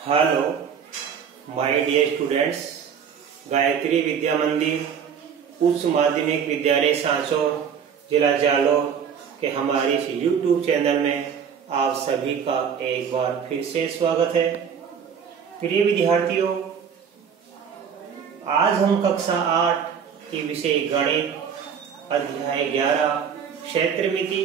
Hello my dear students, Gayatri Vidya Mandir Uchcha माध्यमिक विद्यालय सांचौर जिला जालौर के हमारे इस यूट्यूब चैनल में आप सभी का एक बार फिर से स्वागत है। प्रिय विद्यार्थियों, आज हम कक्षा 8 के विषय गणित अध्याय 11 क्षेत्र मिति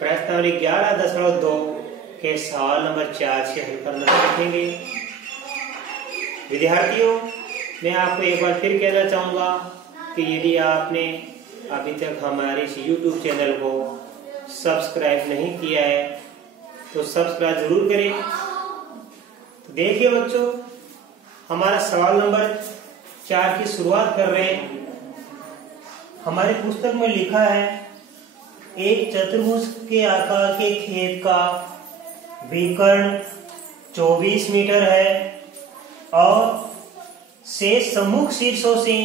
प्रश्नावली 11.2 के सवाल नंबर 4 से हल करना सीखेंगे। विद्यार्थियों, मैं आपको एक बार फिर कहना चाहूंगा कि यदि आपने अभी तक हमारे इस YouTube चैनल को सब्सक्राइब नहीं किया है तो सब्सक्राइब जरूर करें। तो देखिए बच्चों, हमारा सवाल नंबर 4 की शुरुआत कर रहे हैं। हमारी पुस्तक में लिखा है, एक चतुर्भुज के आकार के खेत का विकर्ण 24 मीटर है और शेष सम्मुख शीर्षों से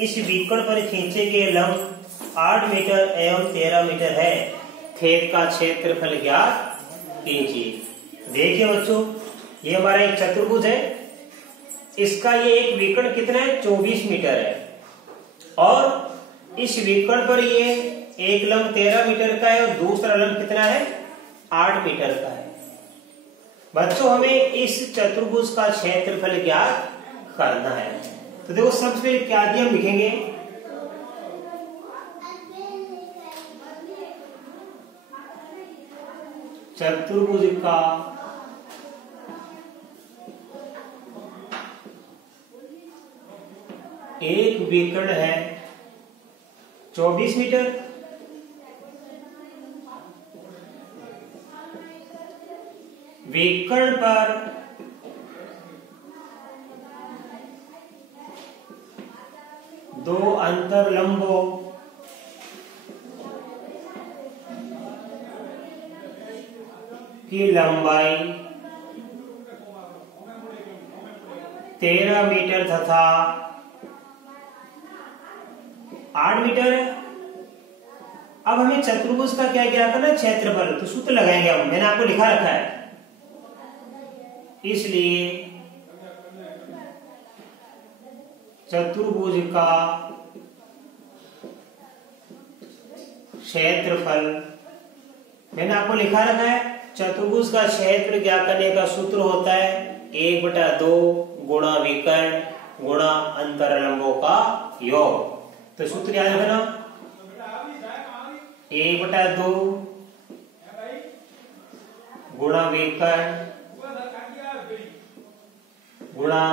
इस विकर्ण पर खींचे गए लंब 8 मीटर एवं 13 मीटर है। खेत का क्षेत्रफल ज्ञात कीजिए। देखिए बच्चों, ये हमारा एक चतुर्भुज है। इसका ये एक विकर्ण कितना है? 24 मीटर है और इस विकर्ण पर ये एक लंब 13 मीटर का है और दूसरा लंब कितना है? 8 मीटर का है। बच्चों, हमें इस चतुर्भुज का क्षेत्रफल ज्ञात करना है। तो देखो, सबसे पहले क्या दिया हम लिखेंगे, चतुर्भुज का एक विकर्ण है 24 मीटर, विकर्ण पर दो अंतरलंबों की लंबाई 13 मीटर तथा 8 मीटर है। अब हमें चतुर्भुज का क्या क्या करना है? क्षेत्रफल। तो सूत्र लगाएंगे हम, मैंने आपको लिखा रखा है। इसलिए चतुर्भुज का क्षेत्रफल मैंने आपको लिखा रखा है। चतुर्भुज का क्षेत्र क्या करने का सूत्र होता है? 1/2 गुणा विकर्ण गुणा अंतरलंबों का योग। तो सूत्र याद रखना, 1/2 गुणा विकर्ण गुणा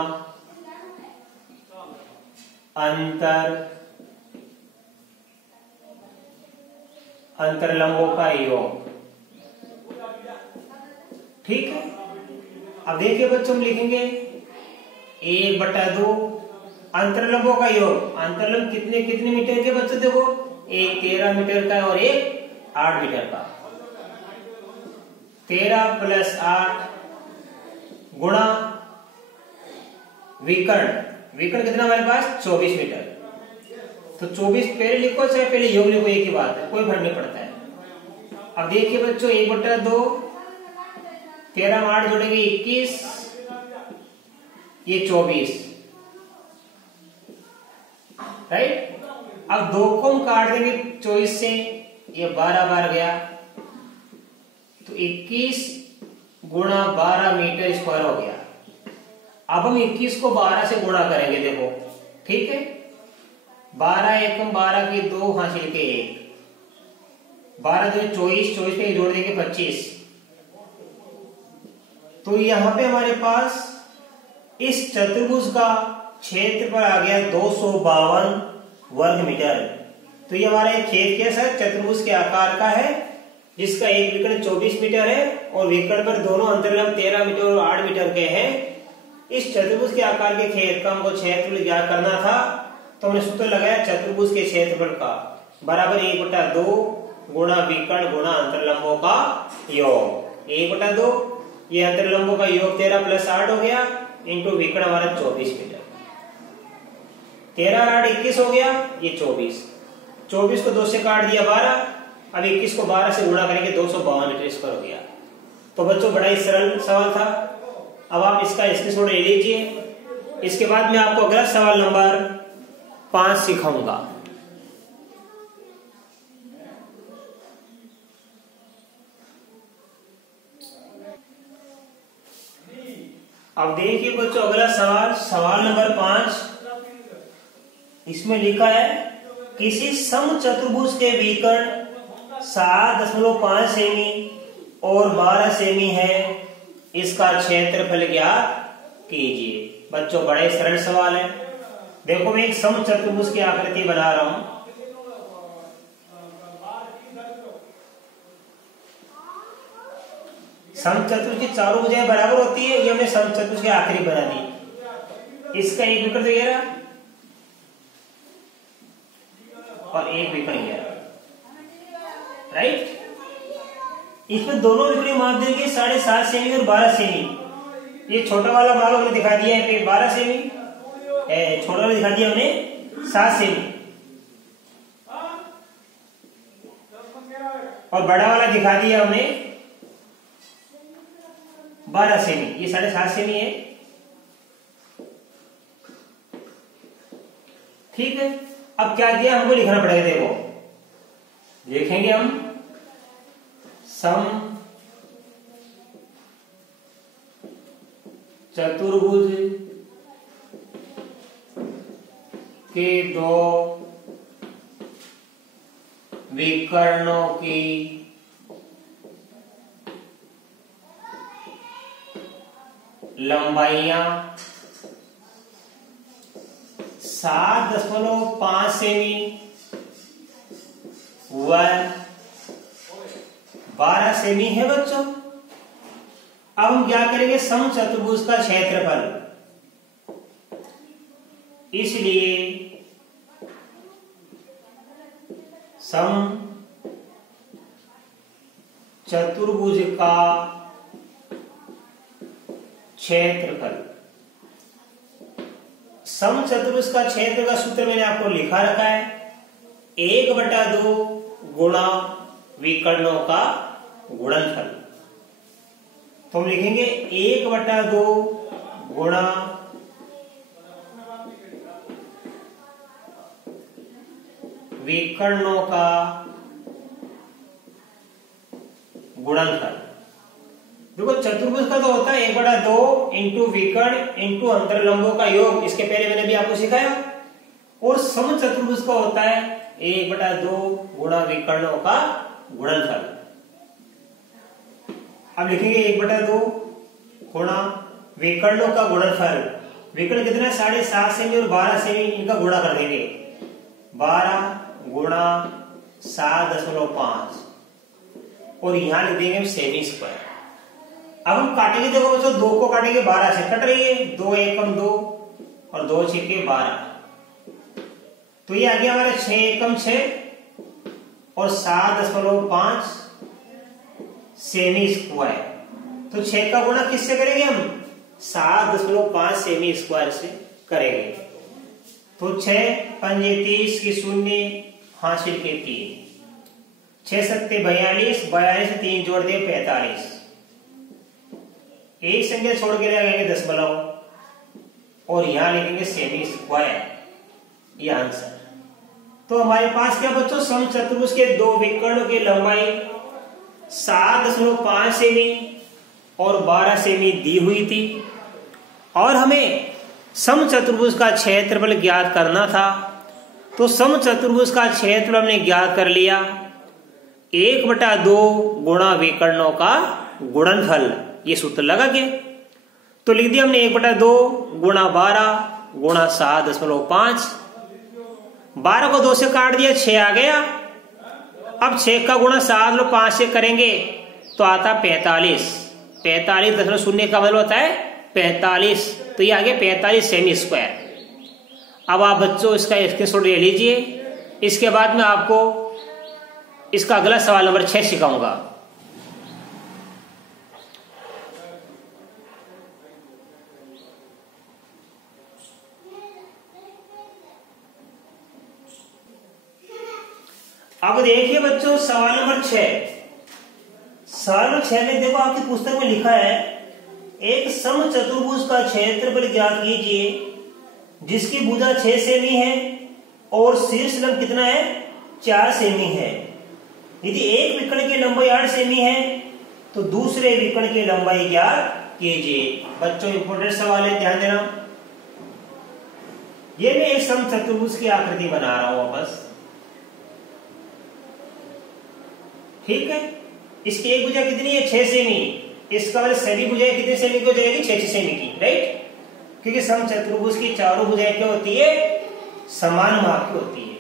अंतरलंबों का योग। ठीक है। अब देखिए बच्चों, हम लिखेंगे 1/2 अंतरलंबों का योग। अंतरलंब कितने कितने मीटर के बच्चों? देखो, एक 13 मीटर का और एक 8 मीटर का। 13 + 8 गुणा विकर्ण कितना हमारे पास? 24 मीटर। तो 24 पहले लिखो चाहे पहले योग लिखो, एक ही बात है, कोई फर्क नहीं पड़ता है। अब देखिए बच्चों, 1/2 13 में 8 जोड़ेंगे 21, ये 24, राइट। अब 2 को हम काट देंगे 24 से, ये 12 बार गया, तो 21 गुणा 12 मीटर स्क्वायर हो गया। अब हम 21 को 12 से गुणा करेंगे। देखो, ठीक है, 12 एकम 12 की 2 हासिल के 1, 12 2 24, 24 पे जोड़ देंगे 25। तो यहां पे हमारे पास इस चतुर्भुज का क्षेत्रफल आ गया 252 वर्ग मीटर। तो ये हमारा एक खेत कैसा है? चतुर्भुज के आकार का है, जिसका एक विकर्ण 24 मीटर है और विकर्ण पर दोनों अंतरलंब 13 मीटर और 8 मीटर के हैं। इस चतुर्भुज के आकार के खेत का हमको क्षेत्रफल ज्ञात करना था, तो हमने सूत्र लगाया चतुर्भुज के क्षेत्रफल का बराबर 1/2 गुणा विकर्ण गुणा अंतरलंबों का योग। 1/2 ये अंतरलंबों का योग 13 + 8 हो गया, इंटू विकर्ण हमारा 24 मीटर। 13 और 8 21 हो गया, ये 24 को 2 से काट दिया 12। अब 21 को 12 से गुणा करेंगे 252 मीटर स्क्वायर हो गया। तो बच्चों बड़ा ही सरल सवाल था। अब आप इसका स्क्रीनशॉट ले लीजिए। इसके बाद मैं आपको अगला सवाल नंबर 5 सिखाऊंगा। अब देखिए बच्चों अगला सवाल नंबर 5। इसमें लिखा है किसी समचतुर्भुज के विकर्ण 7.5 सेमी और 12 सेमी है, इसका क्षेत्रफल ज्ञात कीजिए। बच्चों बड़ा ही सरल सवाल है। देखो मैं एक समचतुर्भुज की आकृति बना रहा हूं। समचतुर्भुज की चारों भुजाएं बराबर होती है, ये हमने समचतुर्भुज की आखिरी बना दी। इसका एक विकर्ण तो ये रहा और एक विकर्ण ये रहा, राइट। इसमें दोनों विकर्ण माप देंगे 7.5 सेमी और 12 सेमी। ये छोटा वाला मान हमने दिखा दिया है 12 सेमी, छोटा वाला दिखा दिया हमने 7 सेमी, और बड़ा वाला दिखा दिया हमने 12 सेमी। ये 7.5 सेमी है, ठीक है। अब क्या दिया हमको लिखना पड़ेगा, देखो लिखेंगे हम सम चतुर्भुज के दो विकर्णों की लंबाइयां 7.5 सेमी व 12 सेमी है बच्चों। अब हम क्या करेंगे, समचतुर्भुज का क्षेत्रफल। इसलिए सम चतुर्भुज का क्षेत्रफल, समचतुर्भुज का क्षेत्र का सूत्र मैंने आपको लिखा रखा है 1/2 गुणा विकर्णों का गुणनफल। तो हम लिखेंगे 1/2 गुणा विकर्णों का गुणनफल। देखो चतुर्भुज का तो होता है 1/2 इंटू विकर्ण इंटू अंतरलंबों का योग, इसके पहले मैंने भी आपको सिखाया। और समचतुर्भुज का होता है 1/2 गुणा विकर्णों का गुणनफल। अब लिखेंगे 1/2 गुणा विकर्णों का गुणनफल। विकर्ण कितना है 7.5 सेमी और 12 सेमी, इनका गुणा कर देंगे 12 गुणा 7.5 और यहां लिख देंगे सेमी स्क्वायर। अब हम काटेंगे, देखो बच्चों 2 को काटेंगे 12 से, कट रही है 2 एकम 2 और 2 छक्के 12, तो ये आ गया हमारा 6 एकम 6 और 7.5 सेमी स्क्वायर। तो 6 का गुणा किससे करेंगे हम, 7.5 सेमी स्क्वायर से करेंगे। तो 6 पंजे 30 की 0 हासिल के 3, 6 सत्ते 42, 42 से 3 जोड़ दे 45, एक संख्या छोड़ के लगाएंगे दशमलव और यहां लिखेंगे सेमी स्क्वायर, ये आंसर। तो हमारे पास क्या बच्चों, समचतुर्भुज के दो विकर्णों की लंबाई 7.5 सेमी और 12 सेमी दी हुई थी और हमें समचतुर्भुज का क्षेत्रफल ज्ञात करना था। तो समचतुर्भुज का क्षेत्रफल हमने ज्ञात कर लिया 1/2 गुणा विकर्णों का गुणनफल, ये सूत्र लगा के तो लिख दिया हमने 1/2 गुणा 12 गुणा 7.5, 12 को 2 से काट दिया 6 आ गया। अब 6 का गुणा 7.5 से करेंगे तो आता 45, 45.0 का मतलब होता है 45, तो ये आ गया 45 सेमी स्क्वायर। अब आप बच्चों इसका स्क्रीनशॉट ले लीजिए, इसके बाद मैं आपको इसका अगला सवाल नंबर 6 सिखाऊंगा। अब देखिए बच्चों सवाल नंबर 6। सवाल नंबर 6 में देखो आपकी पुस्तक में लिखा है एक समचतुर्भुज का क्षेत्रफल ज्ञात कीजिए जिसकी भुजा 6 सेमी है और शीर्ष लंब कितना है 4 सेमी है। यदि एक विकर्ण की लंबाई 8 सेमी है तो दूसरे विकर्ण की लंबाई ज्ञात कीजिए। बच्चों इंपॉर्टेंट सवाल है, ध्यान देना। ये मैं एक समचतुर्भुज की आकृति बना रहा हूं वापस, ठीक है। इसकी एक भुजा कितनी है 6 सेमी, इसका मतलब सभी भुजाएं कितने सेमी की हो जाएगी 6 सेमी की, राइट। क्योंकि समचतुर्भुज की चारों भुजाएं क्या होती है समान माप की होती है।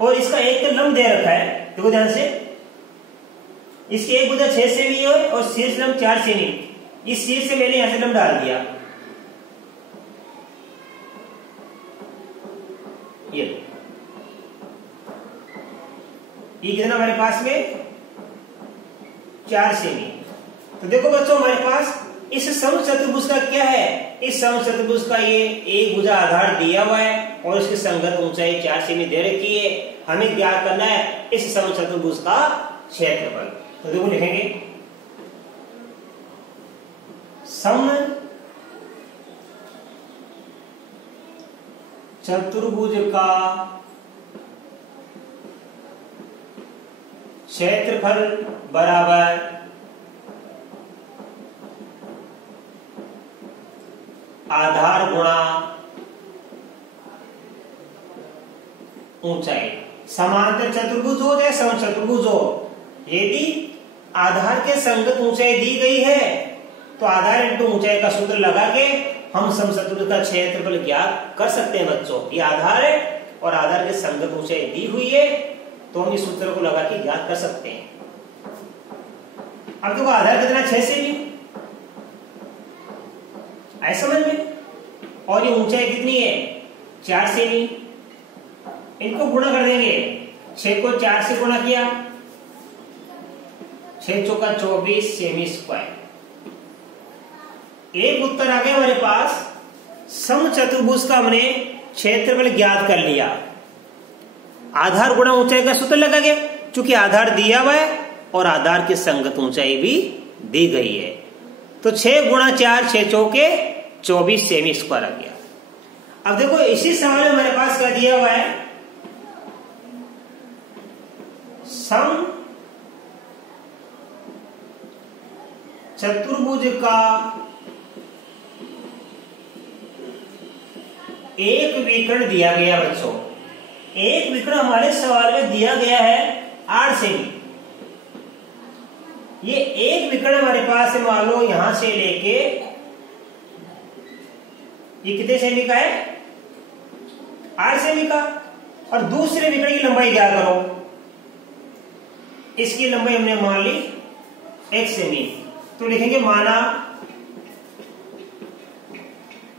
और इसका एक तो लंब दे रखा है, देखो ध्यान से, इसकी एक भुजा 6 सेमी है और शीर्ष लंब 4 सेमी। इस शीर्ष से मैंने यहां से लंब डाल दिया, ये कितना हमारे पास में 4 सेमी। तो देखो बच्चों हमारे पास इस समचतुर्भुज का क्या है, इस समचतुर्भुज का ये एक भुजा आधार दिया हुआ है और इसकी संगत ऊंचाई 4 सेमी दे रखी है। हमें ज्ञात करना है इस समचतुर्भुज का क्षेत्रफल। तो देखो लिखेंगे समचतुर्भुज का क्षेत्रफल बराबर आधार गुणा ऊंचाई। समांतर चतुर्भुज हो चाहे समचतुर्भुज हो, यदि आधार के संगत ऊंचाई दी गई है तो आधार इंटू ऊंचाई का सूत्र लगा के हम समचतुर्भुज का क्षेत्रफल ज्ञात कर सकते हैं। बच्चों ये आधार है और आधार के संगत ऊंचाई दी हुई है तो हम इस सूत्र को लगा के ज्ञात कर सकते हैं। अब देखो आधार कितना 6 सेमी, ऐसा समझ में, और ये ऊंचाई कितनी है 4 सेमी। इनको गुणा कर देंगे, 6 को 4 से गुणा किया, 6 चौका 24 सेमी स्क्वायर। एक उत्तर आ गया हमारे पास। समचतुर्भुज का हमने क्षेत्रफल ज्ञात कर लिया, आधार गुणा ऊंचाई का सूत्र लगा गया, क्योंकि आधार दिया हुआ है और आधार की संगत ऊंचाई भी दी गई है। तो 6 गुणा 4 6 चौके 24 सेमी स्क्वायर आ गया। अब देखो इसी सवाल में हमारे पास क्या दिया हुआ है, सम चतुर्भुज का एक विकर्ण दिया गया। बच्चों एक विकर्ण हमारे सवाल में दिया गया है 8 सेमी। ये एक विकर्ण हमारे पास है, मान लो यहां से लेके ये कितने सेमी का है 8 सेमी का। और दूसरे विकर्ण की लंबाई क्या करो, इसकी लंबाई हमने मान ली 1 सेमी। तो लिखेंगे माना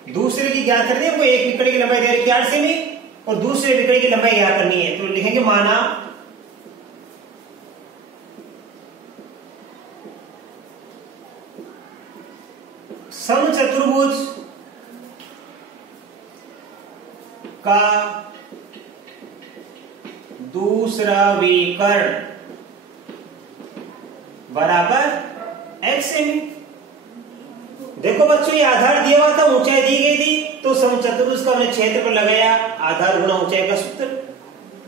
दूसरे की ज्ञात करनी है, कोई एक विकर्ण की लंबाई दे रही है 8 सेमी और दूसरे विकर्ण की लंबाई ज्ञात करनी है। तो लिखेंगे माना समचतुर्भुज का दूसरा विकर्ण बराबर x सेमी। देखो बच्चों ये आधार दिया हुआ था, ऊंचाई दी गई थी, तो समचतुर्भुज का हमने क्षेत्रफल लगाया, आधार गुणा ऊंचाई का सूत्र।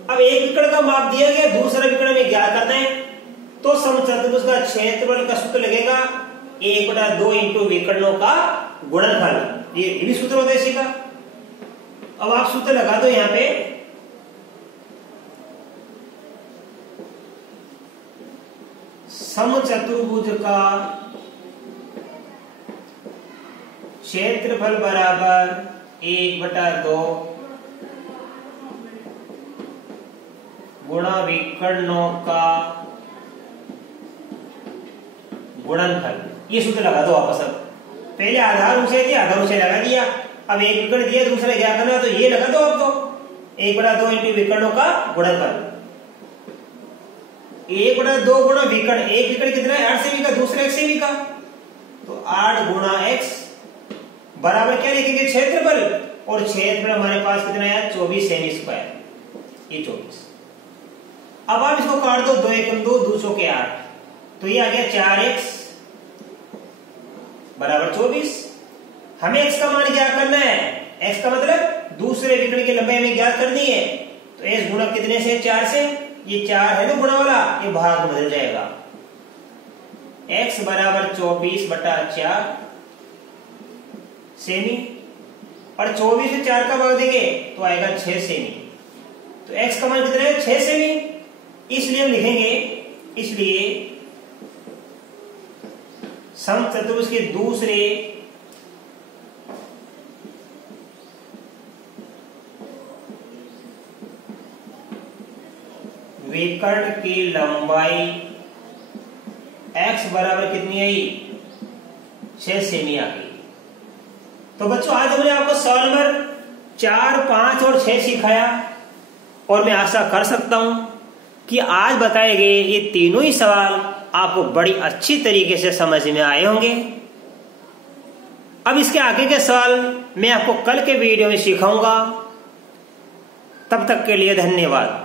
अब एक विकर्ण का माप दिया गया, दूसरा विकर्ण में ज्ञात करना है, तो समचतुर्भुज का क्षेत्रफल का सूत्र लगेगा 1/2 इंटू विकर्णों का गुणनफल। ये भी सूत्र होता है इसी का। अब आप सूत्र लगा दो यहां पे, समचतुर्भुज का क्षेत्रफल बराबर 1/2 गुणा विकर्णों का गुणनफल। ये सूत्र लगा दो वापस। अब पहले आधार ऊंचाई थी, आधार ऊंचाई लगा दिया, अब एक विकर्ण दिया, दूसरा क्या करना, तो ये लगा दो आप। तो 1/2 इंटू विकर्णों का गुणनफल। 1/2 गुणा विकर्ण, एक विकर्ण कितना है 8 सेमी का, दूसरा 1 सेमी का, तो 8 गुणा x बराबर क्या लिखेंगे क्षेत्रफल, और क्षेत्रफल हमारे पास कितना है 24 सेमी स्क्वायर। ये 24। अब आप इसको काट दो, 2 1 2 2 चौके 8, तो ये आ गया 4x बराबर 24। हमें x का मान क्या करना है, x का मतलब दूसरे विकर्ण की लंबाई हमें ज्ञात करनी है। तो x गुणा कितने से, 4 से, ये 4 है ना गुणा वाला, ये भाग बदल जाएगा। x बराबर 24/4 सेमी, और 24 से 4 का भाग देंगे तो आएगा 6 सेमी। तो x का मान कितना है, 6 सेमी। इसलिए हम लिखेंगे, इसलिए समचतुर्भुज के दूसरे विकर्ण की लंबाई x बराबर कितनी आई, 6 सेमी आ गई। तो बच्चों आज हमने आपको सवाल नंबर 4, 5 और 6 सिखाया, और मैं आशा कर सकता हूं कि आज बताए गए ये तीनों ही सवाल आपको बड़ी अच्छी तरीके से समझ में आए होंगे। अब इसके आगे के सवाल मैं आपको कल के वीडियो में सिखाऊंगा। तब तक के लिए धन्यवाद।